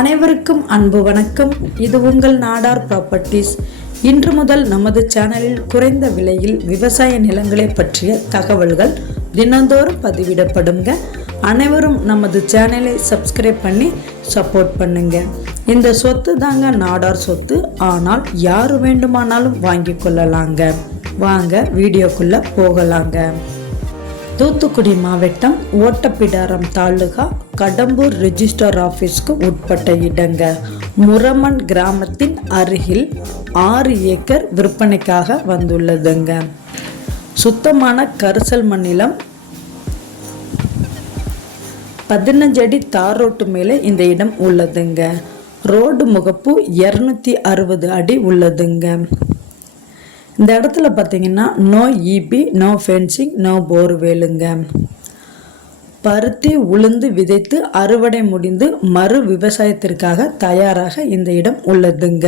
அனைவருக்கும் அன்பு வணக்கம். இது உங்கள் நாடார் ப்ராப்பர்ட்டிஸ். இன்று முதல் நமது சேனலில் குறைந்த விலையில் விவசாய நிலங்களை பற்றிய தகவல்கள் தினந்தோறும் பதிவிடப்படுங்க. அனைவரும் நமது சேனலை சப்ஸ்கிரைப் பண்ணி சப்போர்ட் பண்ணுங்க. இந்த சொத்து தாங்க நாடார் சொத்து, ஆனால் யாரு வேண்டுமானாலும் வாங்கி கொள்ளலாங்க. வாங்க வீடியோக்குள்ள போகலாங்க. தூத்துக்குடி மாவட்டம் ஓட்டப்பிடாரம் தாலுகா கடம்பூர் ரெஜிஸ்டர் ஆஃபீஸ்க்கு உட்பட்ட இடங்க. முரமன் கிராமத்தின் அருகில் 6 ஏக்கர் விற்பனைக்காக வந்துள்ளதுங்க. சுத்தமான கரிசல் மண்ணிலம், 15 அடி தார் ரோட்டு மேலே இந்த இடம் உள்ளதுங்க. ரோடு முகப்பு 260 அடி உள்ளதுங்க. இந்த இடத்துல பார்த்தீங்கன்னா no EB, no fencing, no போர்வேலுங்க. பருத்தி உளுந்து விதைத்து அறுவடை முடிந்து மறு விவசாயத்திற்காக தயாராக இந்த இடம் உள்ளதுங்க.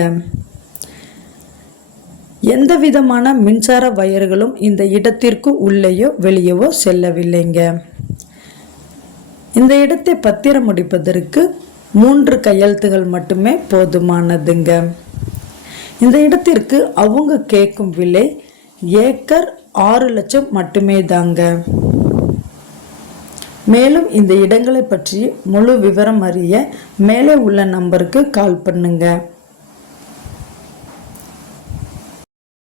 எந்த விதமான மின்சார வயர்களும் இந்த இடத்திற்கு உள்ளேயோ வெளியவோ செல்லவில்லைங்க. இந்த இடத்தை பத்திரம் முடிப்பதற்கு 3 கையெழுத்துகள் மட்டுமே போதுமானதுங்க. இந்த இடத்திற்கு அவங்க கேட்கும் விலை ஏக்கர் 6 லட்சம் மட்டுமே தாங்க. மேலும் இந்த இடங்களை பற்றி முழு விவரம் அறிய மேலே உள்ள நம்பருக்கு கால் பண்ணுங்க.